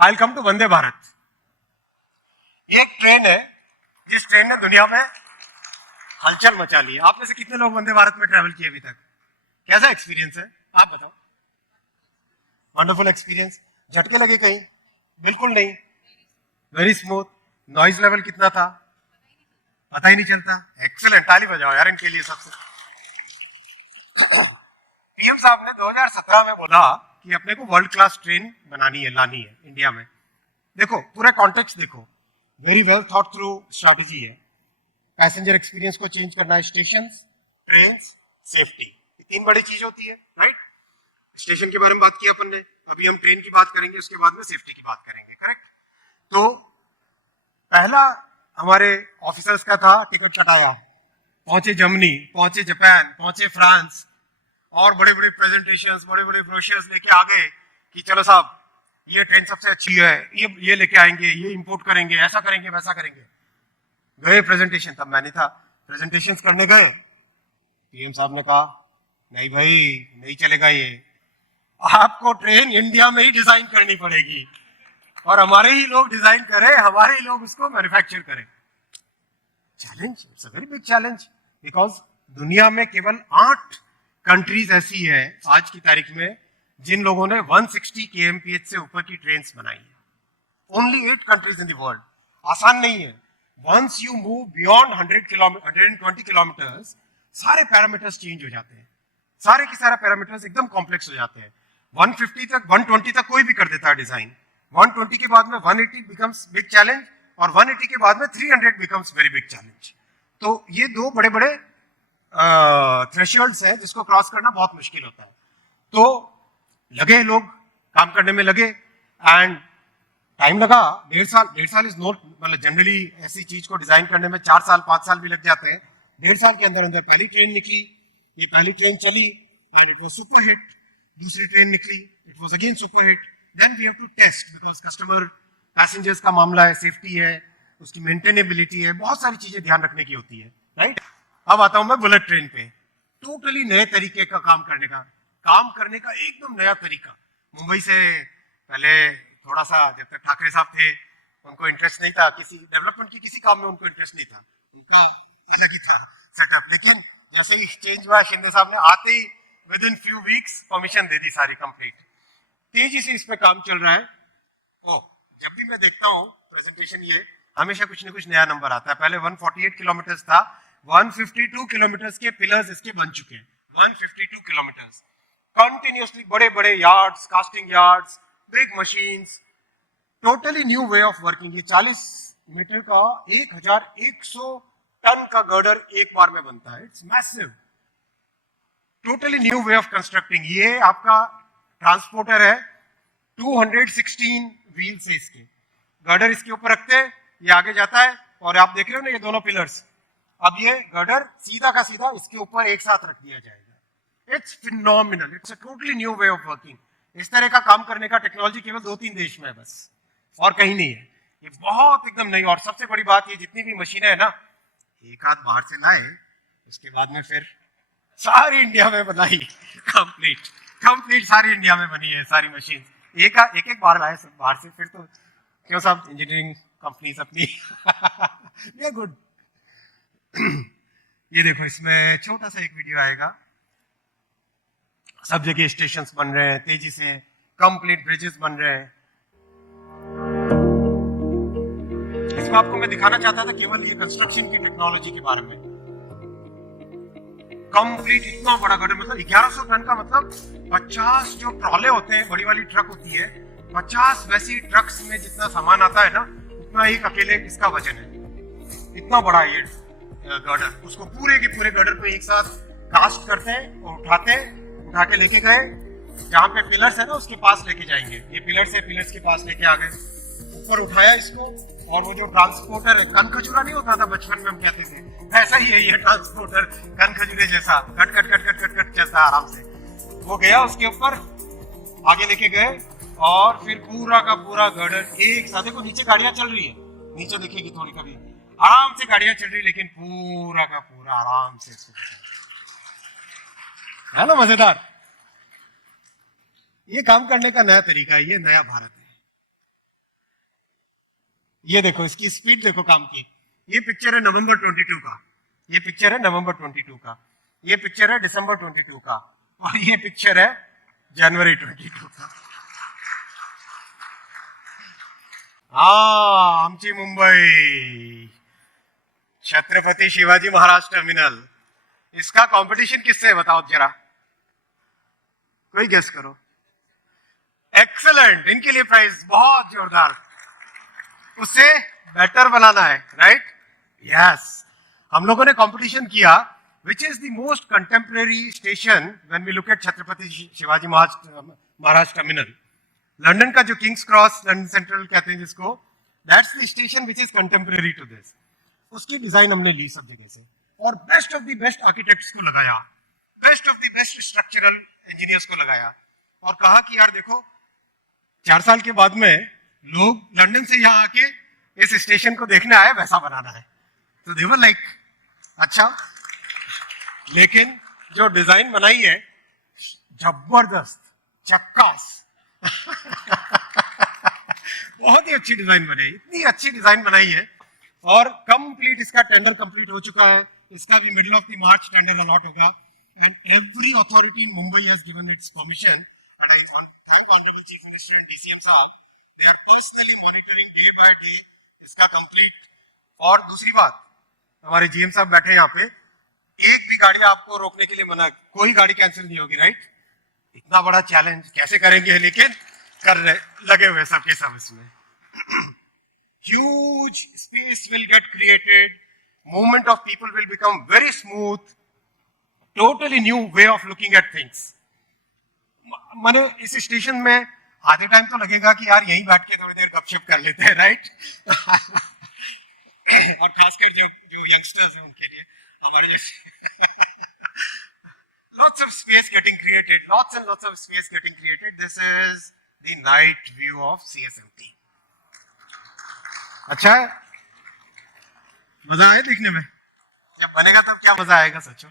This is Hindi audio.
I will come to Vande Bharat. ये एक ट्रेन है जिस ट्रेन ने दुनिया में हलचल मचा ली है। आप में से कितने लोग वंदे भारत में ट्रेवल किए अभी तक? कैसा एक्सपीरियंस है आप बताओ? Wonderful experience. झटके लगे कहीं? बिल्कुल नहीं, वेरी स्मूथ। नॉइज लेवल कितना था? पता ही नहीं चलता। एक्सीलेंट, ताली बजाओ यार इनके लिए सबसे। पीएम साहब ने 2017 में बोला कि अपने को वर्ल्ड क्लास ट्रेन बनानी है, लानी है इंडिया में। देखो पूरा कॉन्टेक्स्ट देखो, very well thought through strategy है। पैसेंजर एक्सपीरियंस को चेंज करना है, स्टेशन, ट्रेन, सेफ्टी, ये तीन बड़ी चीज होती है, राइट? स्टेशन के बारे में बात की अपन ने, अभी हम ट्रेन की बात करेंगे, उसके बाद में सेफ्टी की बात करेंगे, करेक्ट? तो पहला हमारे ऑफिसर्स का था टिकट कटाया, पहुंचे जर्मनी, पहुंचे जापान, पहुंचे फ्रांस, और बड़े बड़े प्रेजेंटेशंस, बड़े बड़े ब्रोशर्स लेके आ गए कि चलो साहब ये ट्रेन सबसे अच्छी है, ये लेके आएंगे, ये इंपोर्ट करेंगे, ऐसा करेंगे, वैसा करेंगे। गए प्रेजेंटेशन, तब मैंने था, प्रेजेंटेशंस करने गए, पीएम साहब ने कहा नहीं भाई नहीं चलेगा, ये आपको ट्रेन इंडिया में ही डिजाइन करनी पड़ेगी और हमारे ही लोग डिजाइन करें, हमारे ही लोग उसको मैन्युफैक्चर करें। Challenge, it's a very big challenge, because दुनिया में केवल 8 कंट्रीज ऐसी है आज की तारीख में जिन लोगों ने 160 kmph से ऊपर की ट्रेन बनाई है। Only 8 countries in the world. आसान नहीं है। Once you move beyond 120 kilometres, सारे पैरामीटर्स चेंज हो जाते हैं, सारे के सारे पैरामीटर्स एकदम कॉम्प्लेक्स हो जाते हैं। 150 तक, 120 तक कोई भी कर देता है डिजाइन, 120 के बाद में 180 बिकम्स बिग चैलेंज, और 180 के बाद में 300 बिकम्स वेरी बिग चैलेंज। तो ये दो बड़े बड़े थ्रेशोल्ड्स है जिसको क्रॉस करना बहुत मुश्किल होता है। तो लगे लोग, काम करने में लगे, एंड टाइम लगा, 1.5 साल इज नॉट, मतलब जनरली ऐसी चीज को डिजाइन करने में 4 साल 5 साल भी लग जाते हैं। 1.5 साल के अंदर अंदर पहली ट्रेन निकली, ये पहली ट्रेन चली and it was super hit. दूसरी ट्रेन निकली, it was again super hit. Then we have to test, because customer passengers का मामला है, सेफ्टी है, उसकी मेंटेनेबिलिटी है, बहुत सारी चीजें ध्यान रखने की होती है, राइट? अब आता हूं मैं बुलेट ट्रेन पे। टोटली नए तरीके का काम करने का एकदम नया तरीका। मुंबई से पहले थोड़ा सा, जब तक ठाकरे साहब थे उनको इंटरेस्ट नहीं था किसी डेवलपमेंट की, किसी काम में उनको इंटरेस्ट नहीं था, उनका अलग ही था सेटअप। लेकिन जैसे ही चेंज हुआ, शिंदे साहब ने आते ही within few weeks permission दे दी सारी कंप्लीट। तेजी से इस पे काम चल रहा है। ओ, जब भी मैं देखता हूँ प्रेजेंटेशन, ये हमेशा कुछ ना कुछ नया नंबर आता है। पहले 148 किलोमीटर था, 152 किलोमीटर के पिलर्स इसके बन चुके हैं। 152 किलोमीटर कंटिन्यूसली, बड़े बड़े yards, casting yards, big machines, totally new way of working. ये 40 मीटर का 1100 टन का गर्डर एक बार में बनता है। It's massive, totally new way of constructing. ये आपका ट्रांसपोर्टर है, 216 व्हील्स है इसके, गर्डर इसके ऊपर रखते हैं, ये आगे जाता है, और आप देख रहे हो ना ये दोनों पिलर्स, अब ये गर्डर सीधा का सीधा इसके ऊपर एक साथ रख दिया जाएगा। It's phenomenal, it's a totally new way of working. इस तरह का काम करने का टेक्नोलॉजी केवल 2-3 देश में है बस, और कहीं नहीं है। ये बहुत एकदम नई, और सबसे बड़ी बात, ये जितनी भी मशीनें है ना, एक आध बाहर से लाए, उसके बाद में फिर सारी इंडिया में बनाई, कंप्लीट सारी इंडिया में बनी है सारी मशीन। एक एक बार लाए सब बाहर से, फिर तो क्यों साहब इंजीनियरिंग कंपनीज अपनी ये गुड। ये देखो, इसमें छोटा सा एक वीडियो आएगा। सब जगह स्टेशंस बन रहे हैं तेजी से, कंप्लीट ब्रिजेस बन रहे हैं। इसमें आपको मैं दिखाना चाहता था केवल ये कंस्ट्रक्शन की टेक्नोलॉजी के बारे में। कंप्लीट इतना बड़ा गर्डर, मतलब 1100 टन का, मतलब 50 जो ट्रॉले होते हैं, बड़ी वाली ट्रक होती है, 50 वैसी ट्रक्स में जितना सामान आता है ना, उतना एक अकेले इसका वजन है। इतना बड़ा ये गर्डर, उसको पूरे के पूरे गर्डर पे एक साथ कास्ट करते हैं और उठा के लेके गए, जहाँ पे पिलर्स है ना उसके पास लेके जाएंगे। ये पिलर्स है, पिलर्स के पास लेके आ गए, ऊपर उठाया इसको, और वो जो ट्रांसपोर्टर है, कन खजूरा नहीं होता था बचपन में हम कहते थे, ऐसा ही है ये ट्रांसपोर्टर, कन खजूरे जैसा, cut cut cut cut cut cut चलता आराम से। वो गया उसके ऊपर, आगे लेके गए, और फिर पूरा का पूरा गर्डर एक साथ, देखो नीचे गाड़ियां चल रही है, नीचे दिखेगी थोड़ी, कभी आराम से गाड़ियां चल रही, लेकिन पूरा का पूरा आराम से है ना, मजेदार। ये काम करने का नया तरीका है, ये नया भारत है। ये देखो, इसकी स्पीड देखो काम की। ये पिक्चर है नवंबर 22 का, ये पिक्चर है नवंबर 22 का, ये पिक्चर है दिसंबर 22 का, और ये पिक्चर है जनवरी 22 का। हाँ, आमची मुंबई, छत्रपति शिवाजी महाराज टर्मिनल। इसका कंपटीशन किससे है बताओ जरा, कोई गेस करो। एक्सेलेंट, इनके लिए प्राइज बहुत जोरदार। उससे बेटर बनाना है, राइट? यस, हम लोगों ने कंपटीशन किया which is the most contemporary station when we look at Chhatrapati Shivaji Maharaj terminal. London का जो किंग्स क्रॉस, लंदन सेंट्रल कहते हैं जिसको, that's the station which is contemporary to this. उसकी डिजाइन हमने ली सब जगह से, और best of the best architects को लगाया, best of the best structural engineers को लगाया, और कहा कि यार देखो 4 साल के बाद में लोग लंदन से यहाँ आके इस स्टेशन को देखने आए, वैसा बनाना है। तो दे वर लाइक अच्छा, लेकिन जो डिजाइन बनाई है जबरदस्त, चक्कास। बहुत ही अच्छी डिजाइन बनी, इतनी अच्छी डिजाइन बनाई है, और कंप्लीट इसका टेंडर कंप्लीट हो चुका है। इसका भी middle of the March tender allot होगा, and every authority in Mumbai has given its permission, and I thank honourable chief minister and DCM साहब, they are personally monitoring day by day इसका कंप्लीट। और दूसरी बात, हमारे जीएम साहब बैठे हैं यहाँ पे, एक भी गाड़ी आपको रोकने के लिए मना, कोई गाड़ी कैंसिल नहीं होगी, राइट? इतना बड़ा चैलेंज कैसे करेंगे, लेकिन कर रहे, लगे हुए सबके सब इसमें। Huge space will get created, movement of people will become very smooth, totally new way of looking at things. मानो इस स्टेशन में आधे टाइम तो लगेगा कि यार यहीं बैठ के थोड़ी देर गपशप कर लेते हैं, राइट? और खासकर जो यंगस्टर्स हैं उनके लिए, हमारे जैसे lots of space getting created, lots and lots of space getting created. This is the night view of CSMT. अच्छा है, मजा आया देखने में? जब बनेगा तब क्या मजा आएगा सचो।